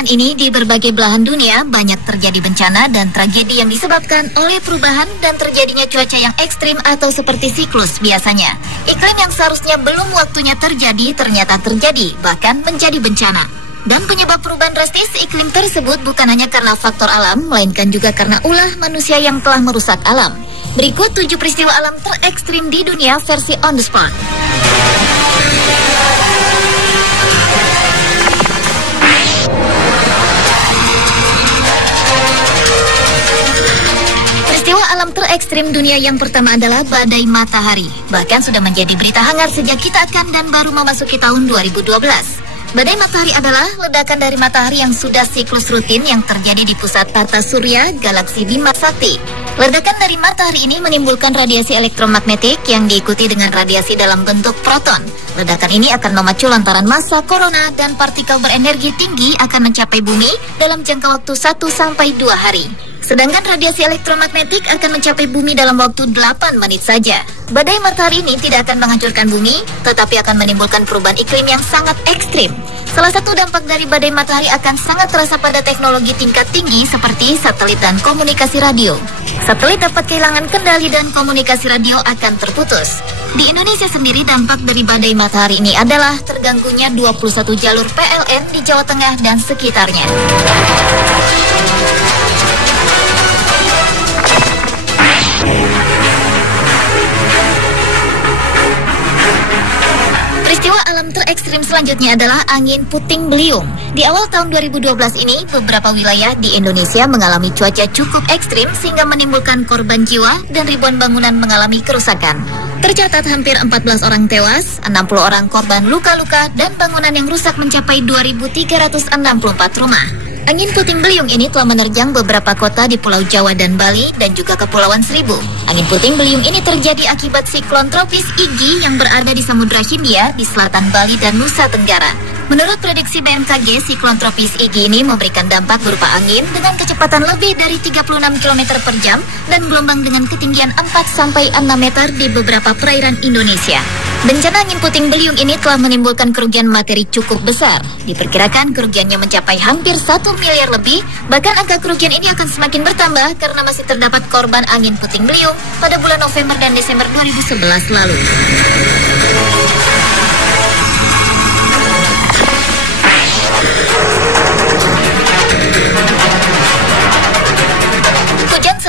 Belakangan ini di berbagai belahan dunia banyak terjadi bencana dan tragedi yang disebabkan oleh perubahan dan terjadinya cuaca yang ekstrim atau seperti siklus biasanya. Iklim yang seharusnya belum waktunya terjadi ternyata terjadi, bahkan menjadi bencana. Dan penyebab perubahan drastis iklim tersebut bukan hanya karena faktor alam, melainkan juga karena ulah manusia yang telah merusak alam. Berikut 7 peristiwa alam terekstrim di dunia versi on the spot. Peristiwa alam terekstrim dunia yang pertama adalah badai matahari. Bahkan sudah menjadi berita hangat sejak kita akan dan baru memasuki tahun 2012. Badai matahari adalah ledakan dari matahari yang sudah siklus rutin yang terjadi di pusat tata surya galaksi Bima Sakti. Ledakan dari matahari ini menimbulkan radiasi elektromagnetik yang diikuti dengan radiasi dalam bentuk proton. Ledakan ini akan memacu lontaran massa korona dan partikel berenergi tinggi akan mencapai bumi dalam jangka waktu 1-2 hari. Sedangkan radiasi elektromagnetik akan mencapai bumi dalam waktu 8 menit saja. Badai matahari ini tidak akan menghancurkan bumi, tetapi akan menimbulkan perubahan iklim yang sangat ekstrim. Salah satu dampak dari badai matahari akan sangat terasa pada teknologi tingkat tinggi seperti satelit dan komunikasi radio. Satelit dapat kehilangan kendali dan komunikasi radio akan terputus. Di Indonesia sendiri dampak dari badai matahari ini adalah terganggunya 21 jalur PLN di Jawa Tengah dan sekitarnya. Peristiwa alam terekstrim selanjutnya adalah angin puting beliung. Di awal tahun 2012 ini, beberapa wilayah di Indonesia mengalami cuaca cukup ekstrim sehingga menimbulkan korban jiwa dan ribuan bangunan mengalami kerusakan. Tercatat hampir 14 orang tewas, 60 orang korban luka-luka, dan bangunan yang rusak mencapai 2.364 rumah. Angin puting beliung ini telah menerjang beberapa kota di Pulau Jawa dan Bali dan juga Kepulauan Seribu. Angin puting beliung ini terjadi akibat siklon tropis Iggy yang berada di Samudra Hindia di selatan Bali dan Nusa Tenggara. Menurut prediksi BMKG, siklon tropis Iggy ini memberikan dampak berupa angin dengan kecepatan lebih dari 36 km per jam dan gelombang dengan ketinggian 4-6 meter di beberapa perairan Indonesia. Bencana angin puting beliung ini telah menimbulkan kerugian materi cukup besar. Diperkirakan kerugiannya mencapai hampir 1 miliar lebih, bahkan angka kerugian ini akan semakin bertambah karena masih terdapat korban angin puting beliung pada bulan November dan Desember 2011 lalu.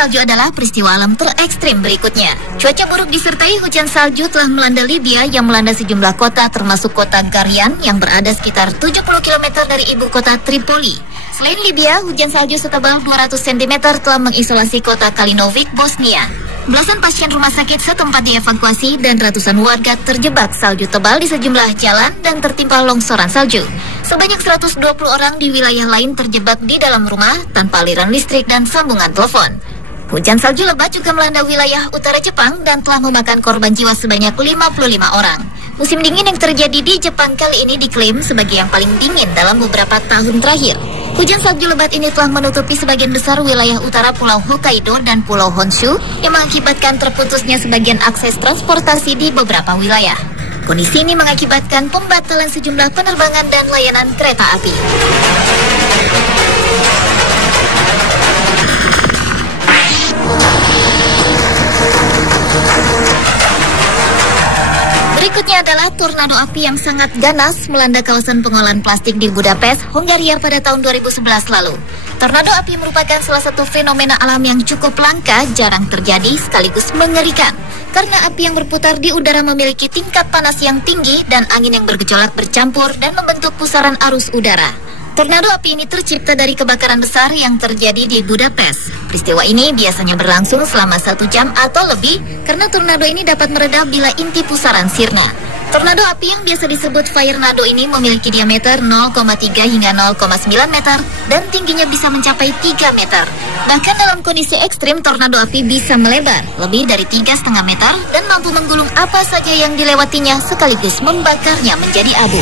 Salju adalah peristiwa alam terekstrim berikutnya. Cuaca buruk disertai hujan salju telah melanda Libya yang melanda sejumlah kota termasuk kota Garian yang berada sekitar 70 km dari ibu kota Tripoli. Selain Libya, hujan salju setebal 200 cm telah mengisolasi kota Kalinovic, Bosnia. Belasan pasien rumah sakit setempat dievakuasi dan ratusan warga terjebak salju tebal di sejumlah jalan dan tertimpa longsoran salju. Sebanyak 120 orang di wilayah lain terjebak di dalam rumah tanpa aliran listrik dan sambungan telepon. Hujan salju lebat juga melanda wilayah utara Jepang dan telah memakan korban jiwa sebanyak 55 orang. Musim dingin yang terjadi di Jepang kali ini diklaim sebagai yang paling dingin dalam beberapa tahun terakhir. Hujan salju lebat ini telah menutupi sebagian besar wilayah utara Pulau Hokkaido dan Pulau Honshu yang mengakibatkan terputusnya sebagian akses transportasi di beberapa wilayah. Kondisi ini mengakibatkan pembatalan sejumlah penerbangan dan layanan kereta api. Berikutnya adalah tornado api yang sangat ganas melanda kawasan pengolahan plastik di Budapest, Hongaria pada tahun 2011 lalu. Tornado api merupakan salah satu fenomena alam yang cukup langka, jarang terjadi sekaligus mengerikan. Karena api yang berputar di udara memiliki tingkat panas yang tinggi dan angin yang bergejolak bercampur dan membentuk pusaran arus udara. Tornado api ini tercipta dari kebakaran besar yang terjadi di Budapest. Peristiwa ini biasanya berlangsung selama 1 jam atau lebih karena tornado ini dapat meredam bila inti pusaran sirna. Tornado api yang biasa disebut firenado ini memiliki diameter 0,3 hingga 0,9 meter dan tingginya bisa mencapai 3 meter. Bahkan dalam kondisi ekstrim, tornado api bisa melebar lebih dari 3,5 meter dan mampu menggulung apa saja yang dilewatinya sekaligus membakarnya menjadi abu.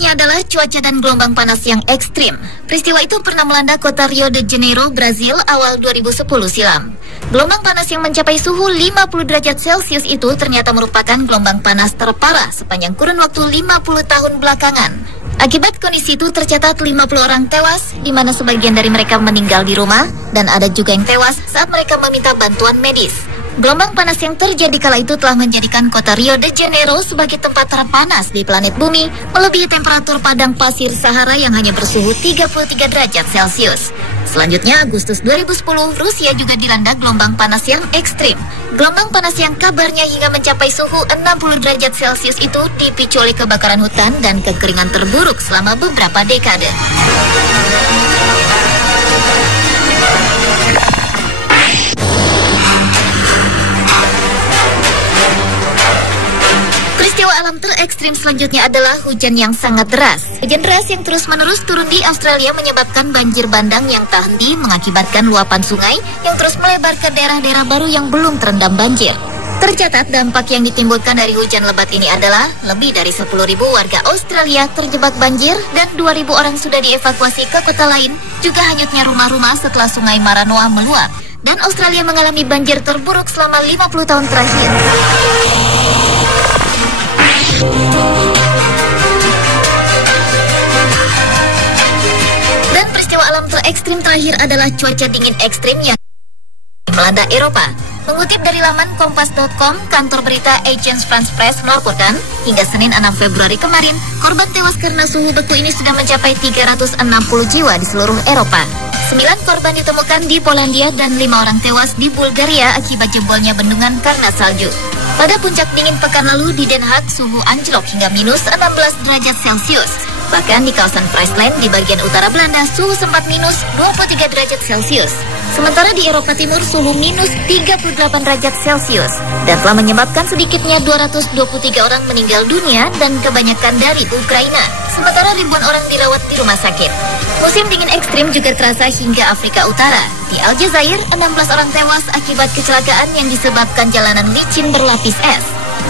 Selanjutnya adalah cuaca dan gelombang panas yang ekstrim. Peristiwa itu pernah melanda kota Rio de Janeiro, Brazil awal 2010 silam. Gelombang panas yang mencapai suhu 50 derajat Celcius itu ternyata merupakan gelombang panas terparah sepanjang kurun waktu 50 tahun belakangan. Akibat kondisi itu tercatat 50 orang tewas, di mana sebagian dari mereka meninggal di rumah, dan ada juga yang tewas saat mereka meminta bantuan medis. Gelombang panas yang terjadi kala itu telah menjadikan kota Rio de Janeiro sebagai tempat terpanas di planet bumi, melebihi temperatur padang pasir Sahara yang hanya bersuhu 33 derajat Celcius. Selanjutnya, Agustus 2010, Rusia juga dilanda gelombang panas yang ekstrim. Gelombang panas yang kabarnya hingga mencapai suhu 60 derajat Celcius itu dipicu oleh kebakaran hutan dan kekeringan terburuk selama beberapa dekade. Peristiwa alam terekstrim selanjutnya adalah hujan yang sangat deras. Hujan deras yang terus-menerus turun di Australia menyebabkan banjir bandang yang tak henti, mengakibatkan luapan sungai yang terus melebar ke daerah-daerah baru yang belum terendam banjir. Tercatat dampak yang ditimbulkan dari hujan lebat ini adalah lebih dari 10.000 warga Australia terjebak banjir dan 2.000 orang sudah dievakuasi ke kota lain. Juga hanyutnya rumah-rumah setelah sungai Maranoa meluap. Dan Australia mengalami banjir terburuk selama 50 tahun terakhir. Dan peristiwa alam terekstrim terakhir adalah cuaca dingin ekstrim yang melanda Eropa. Mengutip dari laman Kompas.com, kantor berita Agence France-Presse melaporkan, hingga Senin 6 Februari kemarin, korban tewas karena suhu beku ini sudah mencapai 360 jiwa di seluruh Eropa. 9 korban ditemukan di Polandia dan 5 orang tewas di Bulgaria akibat jebolnya bendungan karena salju. Pada puncak dingin pekan lalu di Den Haag, suhu anjlok hingga minus 16 derajat Celcius. Bahkan di kawasan Friesland di bagian utara Belanda, suhu sempat minus 23 derajat Celcius. Sementara di Eropa Timur, suhu minus 38 derajat Celcius. Dan telah menyebabkan sedikitnya 223 orang meninggal dunia dan kebanyakan dari Ukraina. Sementara ribuan orang dirawat di rumah sakit. Musim dingin ekstrim juga terasa hingga Afrika Utara. Di Aljazair, 16 orang tewas akibat kecelakaan yang disebabkan jalanan licin berlapis es.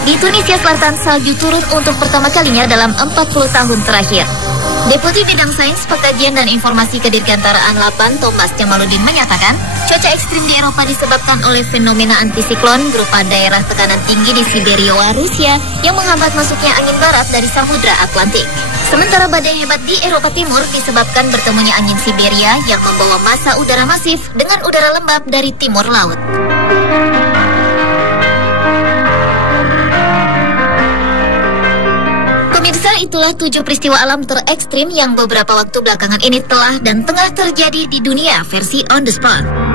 Di Tunisia Selatan, salju turun untuk pertama kalinya dalam 40 tahun terakhir. Deputi Bidang Sains, Pengkajian dan Informasi Kedirgantaraan 8, Thomas Jamaludin menyatakan, cuaca ekstrim di Eropa disebabkan oleh fenomena antisiklon berupa daerah tekanan tinggi di Siberia, Rusia yang menghambat masuknya angin barat dari Samudra Atlantik. Sementara badai hebat di Eropa Timur disebabkan bertemunya angin Siberia yang membawa massa udara masif dengan udara lembab dari timur laut. Pemirsa, itulah 7 peristiwa alam terekstrim yang beberapa waktu belakangan ini telah dan tengah terjadi di dunia versi On The Spot.